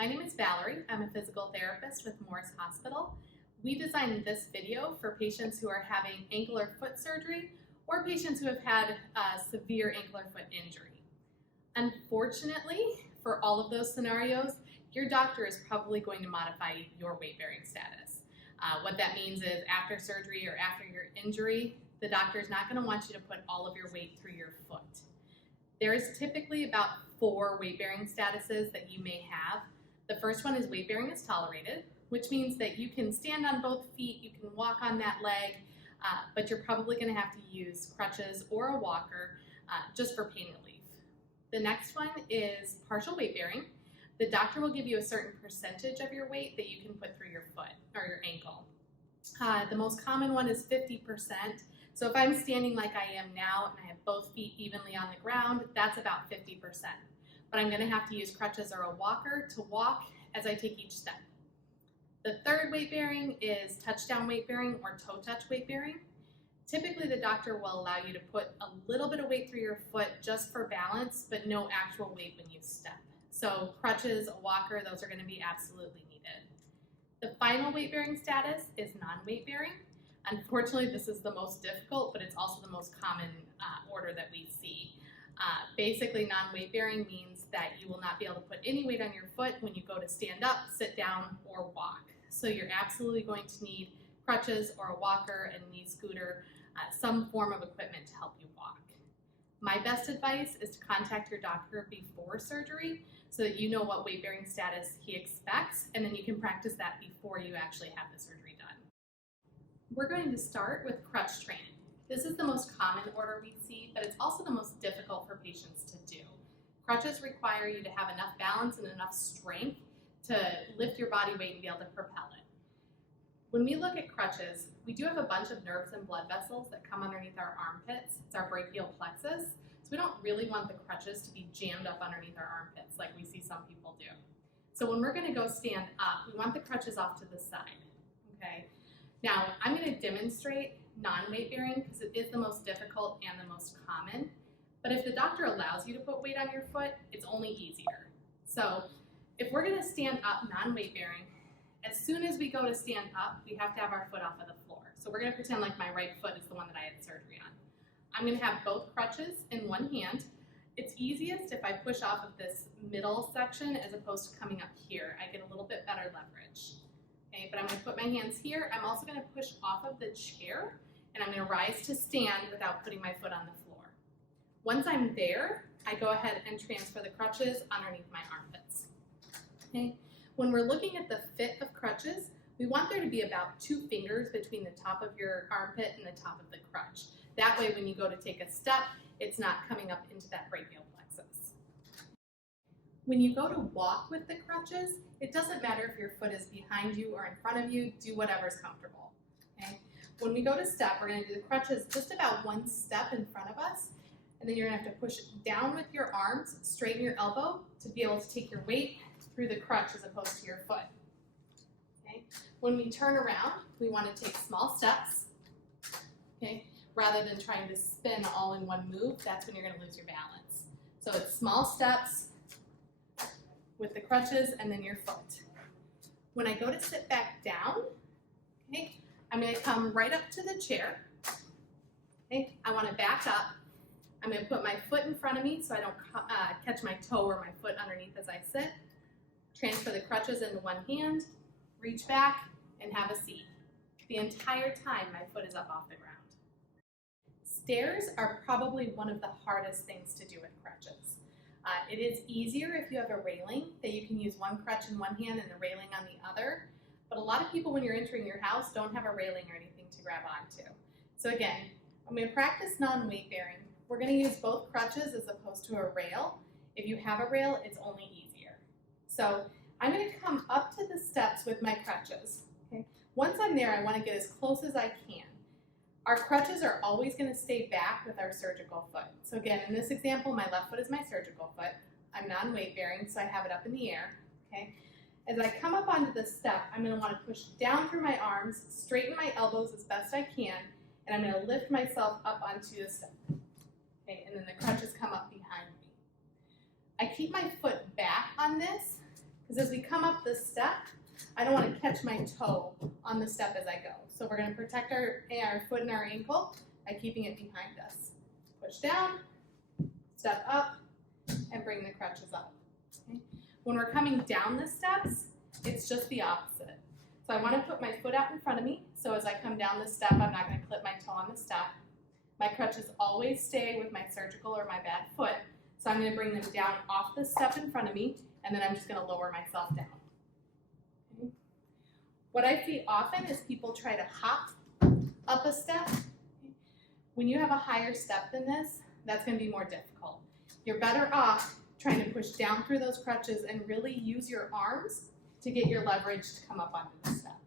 My name is Valerie. I'm a physical therapist with Morris Hospital. We designed this video for patients who are having ankle or foot surgery or patients who have had a severe ankle or foot injury. Unfortunately, for all of those scenarios, your doctor is probably going to modify your weight-bearing status. What that means is after surgery or after your injury, the doctor is not going to want you to put all of your weight through your foot. There is typically about 4 weight-bearing statuses that you may have. The first one is weight-bearing is tolerated, which means that you can stand on both feet, you can walk on that leg, but you're probably going to have to use crutches or a walker just for pain relief. The next one is partial weight-bearing. The doctor will give you a certain percentage of your weight that you can put through your foot or your ankle. The most common one is 50%. So if I'm standing like I am now and I have both feet evenly on the ground, that's about 50%. But I'm going to have to use crutches or a walker to walk as I take each step. The third weight bearing is touchdown weight bearing or toe touch weight bearing. Typically the doctor will allow you to put a little bit of weight through your foot just for balance, but no actual weight when you step. So crutches, a walker, those are going to be absolutely needed. The final weight bearing status is non-weight bearing. Unfortunately, this is the most difficult, but it's also the most common order that we see. Basically, non-weight bearing means that you will not be able to put any weight on your foot when you go to stand up, sit down, or walk. So you're absolutely going to need crutches or a walker, a knee scooter, some form of equipment to help you walk. My best advice is to contact your doctor before surgery so that you know what weight bearing status he expects, and then you can practice that before you actually have the surgery done. We're going to start with crutch training. This is the most common order we see, but it's also the most difficult for patients to do. Crutches require you to have enough balance and enough strength to lift your body weight and be able to propel it. When we look at crutches, we do have a bunch of nerves and blood vessels that come underneath our armpits. It's our brachial plexus. So we don't really want the crutches to be jammed up underneath our armpits like we see some people do. So when we're going to go stand up, we want the crutches off to the side. Okay. Now I'm going to demonstrate non-weight bearing because it is the most difficult and the most common. But if the doctor allows you to put weight on your foot, it's only easier. So if we're going to stand up non-weight bearing, as soon as we go to stand up, we have to have our foot off of the floor. So we're going to pretend like my right foot is the one that I had surgery on. I'm going to have both crutches in one hand. It's easiest if I push off of this middle section as opposed to coming up here. I get a little bit better leverage. Okay, but I'm going to put my hands here. I'm also going to push off of the chair, and I'm going to rise to stand without putting my foot on the floor. Once I'm there, I go ahead and transfer the crutches underneath my armpits. Okay. When we're looking at the fit of crutches, we want there to be about 2 fingers between the top of your armpit and the top of the crutch. That way when you go to take a step, it's not coming up into that brachial plexus. When you go to walk with the crutches, it doesn't matter if your foot is behind you or in front of you, do whatever's comfortable. Okay? When we go to step, we're going to do the crutches just about 1 step in front of us, and then you're going to have to push down with your arms, straighten your elbow to be able to take your weight through the crutch as opposed to your foot. Okay? When we turn around, we want to take small steps. Okay? Rather than trying to spin all in one move, that's when you're going to lose your balance. So it's small steps with the crutches and then your foot. When I go to sit back down, okay, I'm going to come right up to the chair. Okay? I want to back up. I'm going to put my foot in front of me so I don't catch my toe or my foot underneath as I sit. Transfer the crutches into one hand, reach back, and have a seat. The entire time my foot is up off the ground. Stairs are probably one of the hardest things to do with crutches. It is easier if you have a railing that you can use one crutch in one hand and the railing on the other. But a lot of people when you're entering your house don't have a railing or anything to grab onto. So again, I'm going to practice non-weight bearing. We're going to use both crutches as opposed to a rail. If you have a rail, it's only easier. So I'm going to come up to the steps with my crutches. Okay? Once I'm there, I want to get as close as I can. Our crutches are always going to stay back with our surgical foot. So again, in this example, my left foot is my surgical foot. I'm non-weight bearing, so I have it up in the air. Okay? As I come up onto the step, I'm going to want to push down through my arms, straighten my elbows as best I can, and I'm going to lift myself up onto the step. Okay? And then the crutches come up behind me. I keep my foot back on this because as we come up this step, I don't want to catch my toe on the step as I go. So we're going to protect our foot and our ankle by keeping it behind us. Push down, step up, and bring the crutches up. Okay? When we're coming down the steps, it's just the opposite. So I want to put my foot out in front of me, so as I come down the step, I'm not going to clip my toe on the step. My crutches always stay with my surgical or my bad foot, so I'm going to bring them down off the step in front of me, and then I'm just going to lower myself down. Okay? What I see often is people try to hop up a step. When you have a higher step than this, that's going to be more difficult. You're better off trying to push down through those crutches and really use your arms to get your leverage to come up onto the step.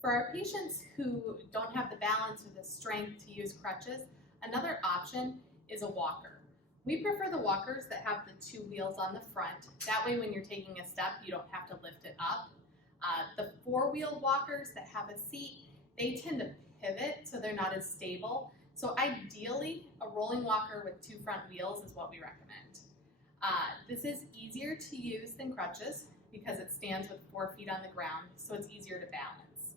For our patients who don't have the balance or the strength to use crutches, another option is a walker. We prefer the walkers that have the 2 wheels on the front. That way when you're taking a step, you don't have to lift it up. The 4-wheel walkers that have a seat, they tend to pivot, so they're not as stable. So ideally, a rolling walker with 2 front wheels is what we recommend. This is easier to use than crutches because it stands with 4 feet on the ground, so it's easier to balance.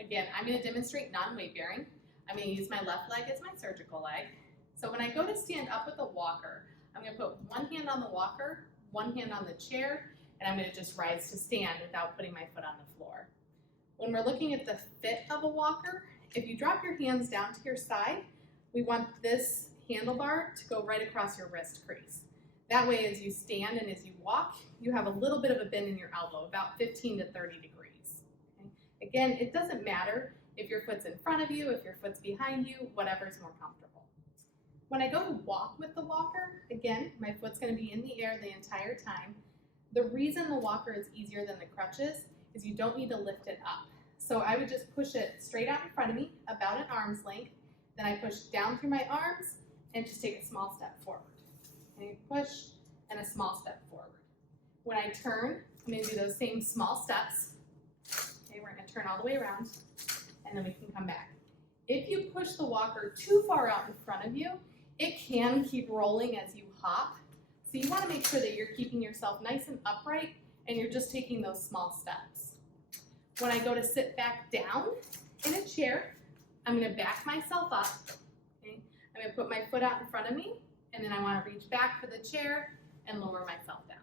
Again, I'm going to demonstrate non-weight bearing. I'm going to use my left leg as my surgical leg. So when I go to stand up with a walker, I'm going to put one hand on the walker, one hand on the chair, and I'm going to just rise to stand without putting my foot on the floor. When we're looking at the fit of a walker, if you drop your hands down to your side, we want this handlebar to go right across your wrist crease. That way, as you stand and as you walk, you have a little bit of a bend in your elbow, about 15 to 30 degrees. Okay? Again, it doesn't matter if your foot's in front of you, if your foot's behind you, whatever's more comfortable. When I go to walk with the walker, again, my foot's going to be in the air the entire time. The reason the walker is easier than the crutches is you don't need to lift it up. So I would just push it straight out in front of me, about an arm's length. Then I push down through my arms and just take a small step forward. Okay, push and a small step forward. When I turn, I'm going to do those same small steps. Okay, we're going to turn all the way around, and then we can come back. If you push the walker too far out in front of you, it can keep rolling as you hop. So you want to make sure that you're keeping yourself nice and upright, and you're just taking those small steps. When I go to sit back down in a chair, I'm going to back myself up. Okay? I'm going to put my foot out in front of me, and then I want to reach back for the chair and lower myself down.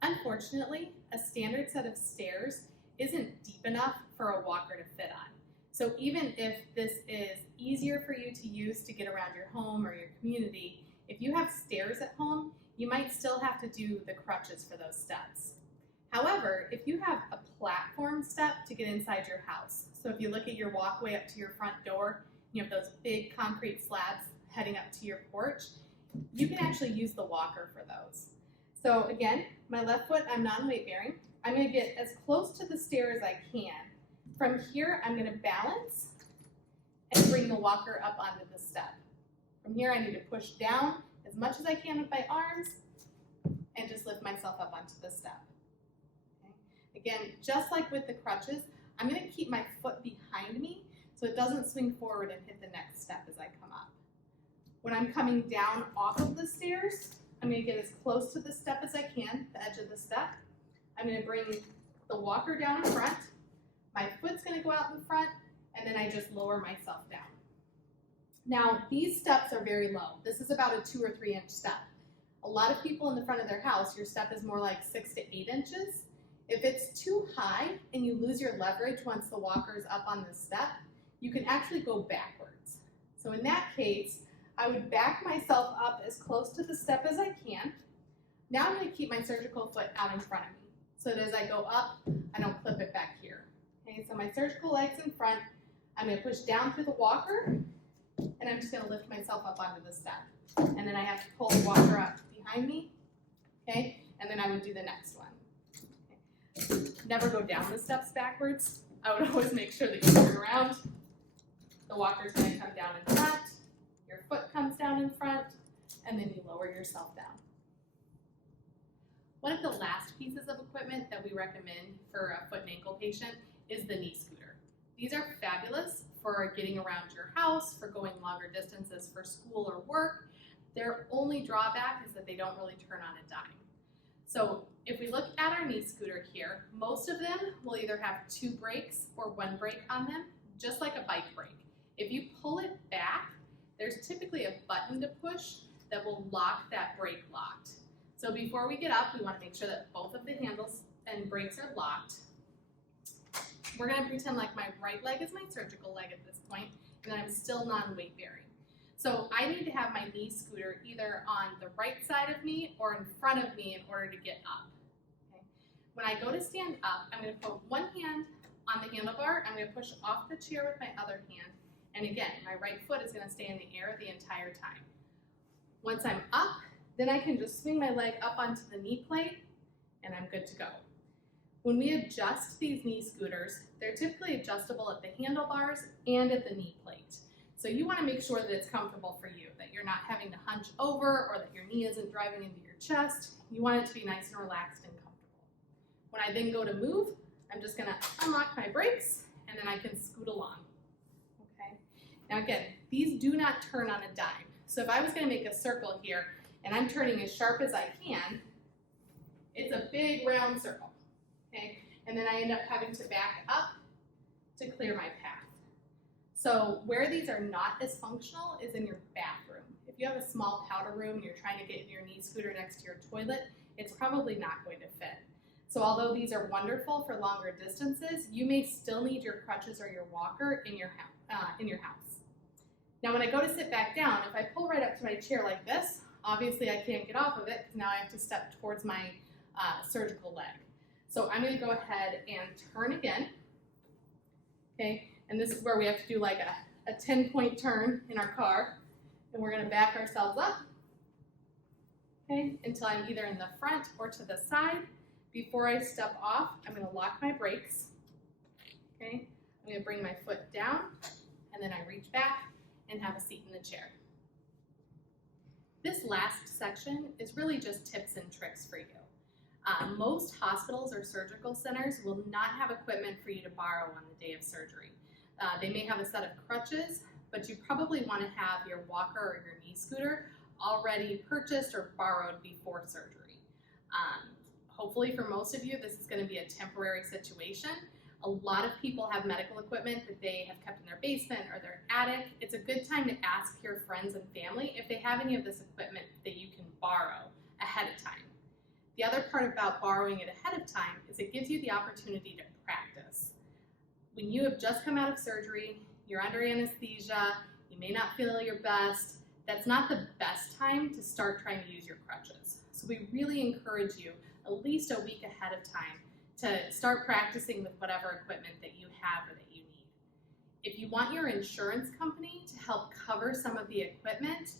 Unfortunately, a standard set of stairs isn't deep enough for a walker to fit on. So even if this is easier for you to use to get around your home or your community, if you have stairs at home, you might still have to do the crutches for those steps. However, if you have a platform step to get inside your house, so if you look at your walkway up to your front door, you have those big concrete slabs heading up to your porch, you can actually use the walker for those. So again, my left foot, I'm non-weight bearing. I'm going to get as close to the stair as I can. From here, I'm going to balance and bring the walker up onto the step. From here, I need to push down as much as I can with my arms and just lift myself up onto the step. Okay? Again, just like with the crutches, I'm going to keep my foot behind me so it doesn't swing forward and hit the next step as I come up. When I'm coming down off of the stairs, I'm going to get as close to the step as I can, the edge of the step. I'm going to bring the walker down in front. My foot's going to go out in front, and then I just lower myself down. Now, these steps are very low. This is about a 2 or 3 inch step. A lot of people in the front of their house, your step is more like 6 to 8 inches. If it's too high and you lose your leverage once the walker is up on the step, you can actually go backwards. So in that case, I would back myself up as close to the step as I can. Now I'm going to keep my surgical foot out in front of me so that as I go up, I don't clip it back here. Okay, so my surgical leg's in front. I'm going to push down through the walker, and I'm just going to lift myself up onto the step. And then I have to pull the walker up behind me, okay? And then I would do the next one. Okay. Never go down the steps backwards. I would always make sure that you turn around. The walker's going to come down in front. Your foot comes down in front, and then you lower yourself down. One of the last pieces of equipment that we recommend for a foot and ankle patient is the knee scooter. These are fabulous for getting around your house, for going longer distances for school or work. Their only drawback is that they don't really turn on a dime. So if we look at our knee scooter here, most of them will either have 2 brakes or 1 brake on them, just like a bike brake. If you pull it back, there's typically a button to push that will lock that brake locked. So before we get up, we want to make sure that both of the handles and brakes are locked. We're going to pretend like my right leg is my surgical leg at this point, and I'm still non-weight bearing. So I need to have my knee scooter either on the right side of me or in front of me in order to get up. Okay. When I go to stand up, I'm going to put one hand on the handlebar. I'm going to push off the chair with my other hand. And again, my right foot is going to stay in the air the entire time. Once I'm up, then I can just swing my leg up onto the knee plate and I'm good to go. When we adjust these knee scooters, they're typically adjustable at the handlebars and at the knee plate. So you want to make sure that it's comfortable for you, that you're not having to hunch over or that your knee isn't driving into your chest. You want it to be nice and relaxed and comfortable. When I then go to move, I'm just going to unlock my brakes and then I can scoot along. Okay. Now again, these do not turn on a dime. So if I was going to make a circle here and I'm turning as sharp as I can, it's a big round circle. Okay. And then I end up having to back up to clear my path. So where these are not as functional is in your bathroom. If you have a small powder room and you're trying to get your knee scooter next to your toilet, it's probably not going to fit. So although these are wonderful for longer distances, you may still need your crutches or your walker in your house. Now when I go to sit back down, if I pull right up to my chair like this, obviously I can't get off of it because now I have to step towards my surgical leg. So I'm going to go ahead and turn again. Okay. And this is where we have to do like a 10-point turn in our car. And we're going to back ourselves up, okay, until I'm either in the front or to the side. Before I step off, I'm going to lock my brakes. Okay, I'm going to bring my foot down, and then I reach back and have a seat in the chair. This last section is really just tips and tricks for you. Most hospitals or surgical centers will not have equipment for you to borrow on the day of surgery. They may have a set of crutches, but you probably want to have your walker or your knee scooter already purchased or borrowed before surgery. Hopefully for most of you, this is going to be a temporary situation. A lot of people have medical equipment that they have kept in their basement or their attic. It's a good time to ask your friends and family if they have any of this equipment that you can borrow ahead of time. The other part about borrowing it ahead of time is it gives you the opportunity to practice. When you have just come out of surgery, you're under anesthesia, you may not feel your best, that's not the best time to start trying to use your crutches. So we really encourage you at least a week ahead of time to start practicing with whatever equipment that you have or that you need. If you want your insurance company to help cover some of the equipment,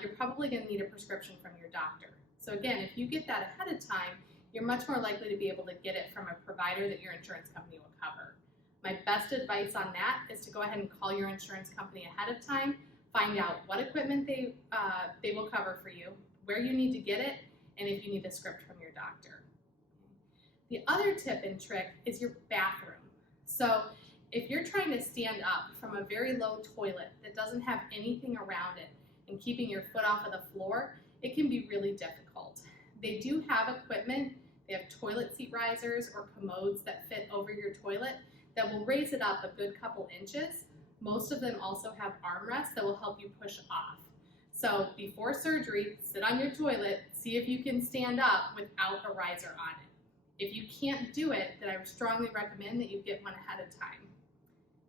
you're probably going to need a prescription from your doctor. So again, if you get that ahead of time, you're much more likely to be able to get it from a provider that your insurance company will cover. My best advice on that is to go ahead and call your insurance company ahead of time, find out what equipment they will cover for you, where you need to get it, and if you need a script from your doctor. The other tip and trick is your bathroom. So if you're trying to stand up from a very low toilet that doesn't have anything around it and keeping your foot off of the floor, it can be really difficult. They do have equipment. They have toilet seat risers or commodes that fit over your toilet that will raise it up a good couple inches. Most of them also have armrests that will help you push off. So before surgery, sit on your toilet, see if you can stand up without a riser on it. If you can't do it, then I would strongly recommend that you get one ahead of time.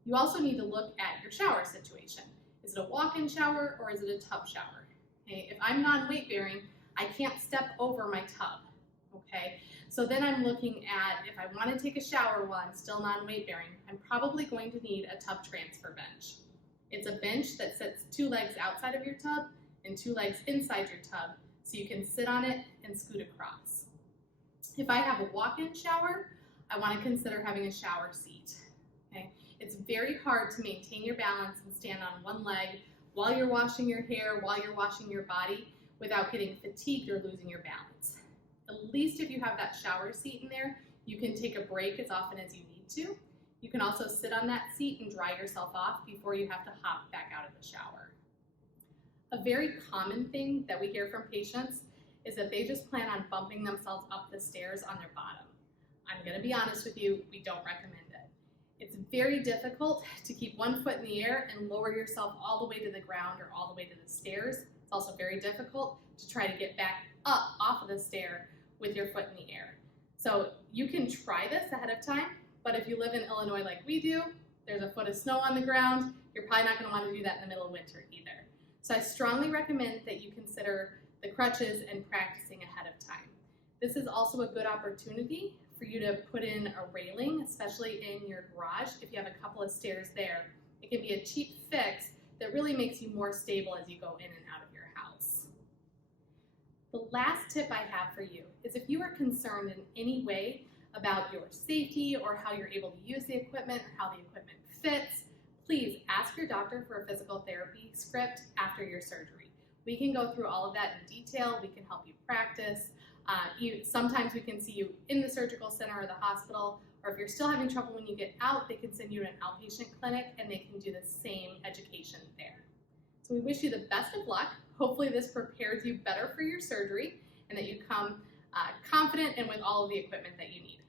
You also need to look at your shower situation. Is it a walk-in shower or is it a tub shower? Okay, if I'm non-weight bearing, I can't step over my tub. Okay, so then I'm looking at if I want to take a shower while I'm still non-weight bearing, I'm probably going to need a tub transfer bench. It's a bench that sits 2 legs outside of your tub and 2 legs inside your tub, so you can sit on it and scoot across. If I have a walk-in shower, I want to consider having a shower seat. Okay, it's very hard to maintain your balance and stand on one leg while you're washing your hair, while you're washing your body, without getting fatigued or losing your balance. At least if you have that shower seat in there, you can take a break as often as you need to. You can also sit on that seat and dry yourself off before you have to hop back out of the shower. A very common thing that we hear from patients is that they just plan on bumping themselves up the stairs on their bottom. I'm going to be honest with you, we don't recommend it. It's very difficult to keep one foot in the air and lower yourself all the way to the ground or all the way to the stairs. It's also very difficult to try to get back up off of the stair with your foot in the air. So you can try this ahead of time, but if you live in Illinois like we do, there's a foot of snow on the ground, you're probably not going to want to do that in the middle of winter either. So I strongly recommend that you consider the crutches and practicing ahead of time. This is also a good opportunity for you to put in a railing, especially in your garage. If you have a couple of stairs there, it can be a cheap fix that really makes you more stable as you go in and out of your house. The last tip I have for you is if you are concerned in any way about your safety or how you're able to use the equipment or how the equipment fits, please ask your doctor for a physical therapy script after your surgery. We can go through all of that in detail. We can help you practice. Sometimes we can see you in the surgical center or the hospital, or if you're still having trouble when you get out, they can send you to an outpatient clinic and they can do the same education there. So we wish you the best of luck. Hopefully this prepares you better for your surgery and that you come confident and with all of the equipment that you need.